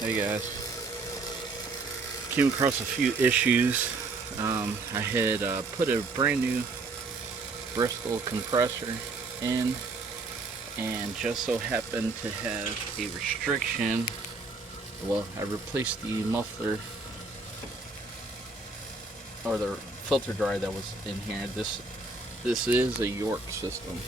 Hey guys, came across a few issues. I had put a brand new Bristol compressor in, and just so happened to have a restriction. Well, I replaced the muffler or the filter dryer that was in here. This is a York system.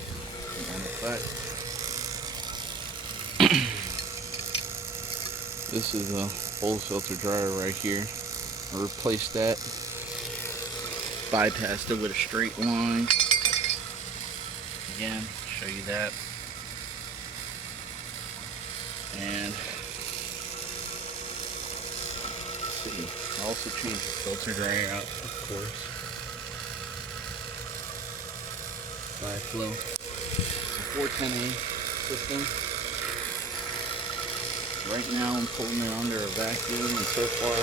This is a old filter dryer right here. I replaced that, bypassed it with a straight line. Again, show you that. And let's see, I also changed the filter dryer out, of course. Bi-flow. 410A system. Right now I'm pulling it under a vacuum, and so far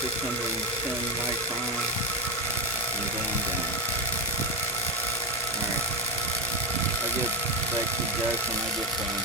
just under 10 micron and going down. Alright, I'll get back to you guys when I get done.